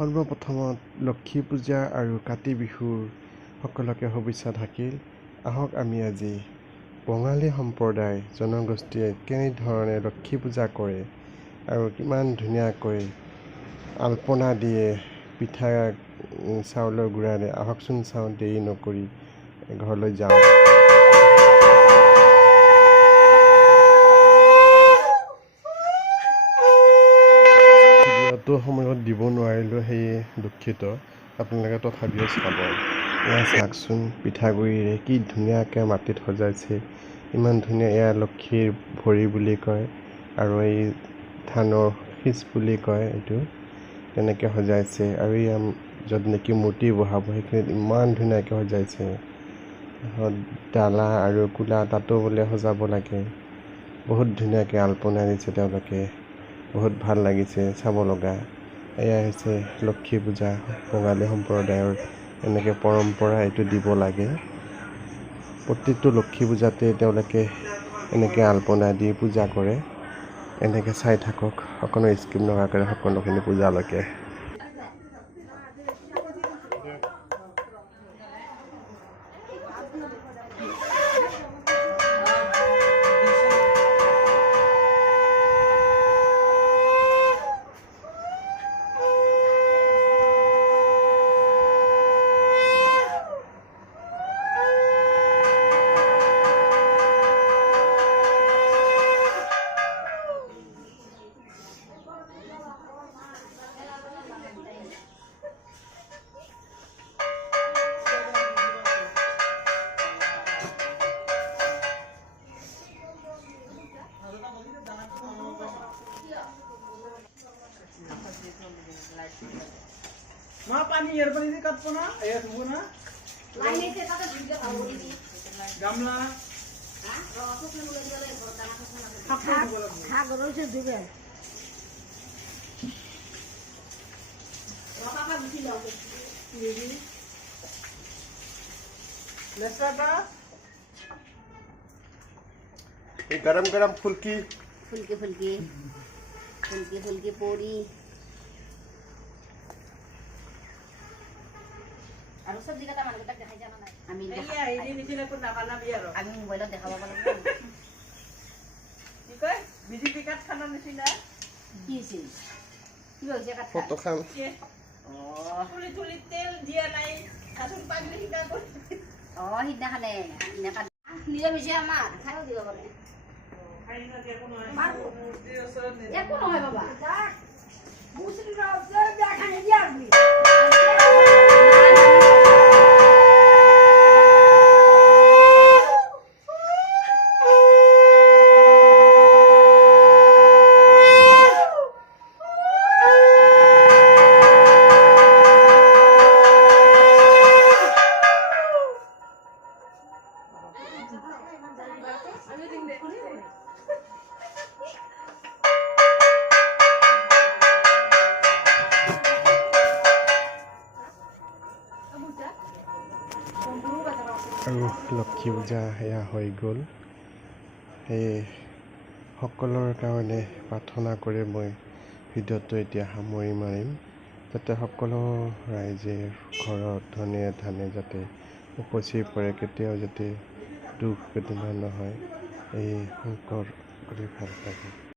সৰ্বপ্ৰথমত লক্ষী পূজা আৰু কাতি বিহুৰ সকলোকে শুভেচ্ছা থাকিল। আহক আমি আজি বঙালী সম্প্ৰদায় জনগোষ্ঠীয়ে কেনেধৰণে লক্ষী পূজা কৰে আৰু কিমান ধুনীয়াকৈ আলপনা দিয়ে পিঠা চাউলৰ গুড়াৰে। আহকচোন চাওঁ, দেৰি নকৰি ঘৰলৈ যাওঁ। ভিডিঅ'টো সময়ত দিব নোৱাৰিলোঁ, সেয়ে দুখিত। আপোনালোকে তথাপিও চাব। এয়া চাওকচোন, পিঠাগুড়িৰে কি ধুনীয়াকৈ মাটিত সজাইছে। ইমান ধুনীয়া। এয়া লক্ষীৰ ভৰি বুলি কয় আৰু এই ধানৰ শীষ বুলি কয়। এইটো তেনেকৈ সজাইছে আৰু এয়া য'ত নেকি মূৰ্তি বহাব সেইখিনিত ইমান ধুনীয়াকৈ সজাইছে। ডালা আৰু কুলা তাতো বোলে সজাব লাগে। বহুত ধুনীয়াকৈ আলপনা দিছে তেওঁলোকে। বহুত ভাল লাগিছে, চাব লগা। এয়াই হৈছে লক্ষী পূজা। বঙালী সম্প্ৰদায়ৰ এনেকৈ পৰম্পৰা, এইটো দিব লাগে। প্ৰত্যেকটো লক্ষী পূজাতে তেওঁলোকে এনেকৈ আলপনা দি পূজা কৰে। এনেকৈ চাই থাকক, অকণো স্কিপ নকৰাকৈ সকলোখিনি পূজালৈকে। मां पानी एयर पानी से कट ना ये सुबह ना लाइन से पता वीडियो खाओ दी गामला हां रसो के मुले दिले दाना खा खा गरो से दिबे रपा का बिसी लाओ ये भी लेसाटा ये गरम गरम फुल्की पूरी আৰু সব দিগটা মানুহ তাক দেখাই জানা নাই আমি এই নিচিনা কোন নাপালা বিয়াৰ আমি মোবাইলত দেখাব পাৰো কি কয় বিজেপি কাট খানা নিচিনা কি আছিল কি হৈছে কাট ফটো খাম। অ তুলি তেল দিয়া নাই আসল পাগলি হিটা কৰি সিদিনা খানে ইনা কাট নিয়ে মিছে আমাৰ খাইও দিব পাৰে খাই না দিয়া কোনো মূৰ্তি ওচৰত একো নহয় বাবা মুছলি ৰাজে দেখানে দিয়াবি আৰু লক্ষী পূজা এয়া হৈ গ'ল। সেয়ে সকলোৰ কাৰণে প্ৰাৰ্থনা কৰি মই ভিডিঅ'টো এতিয়া সামৰি মাৰিম, যাতে সকলো ৰাইজে ঘৰত ধনে ধানে যাতে উপচি পৰে, কেতিয়াও যাতে দুখ বেদনা নহয়। এই শংকৰ কৰি ভাল লাগে।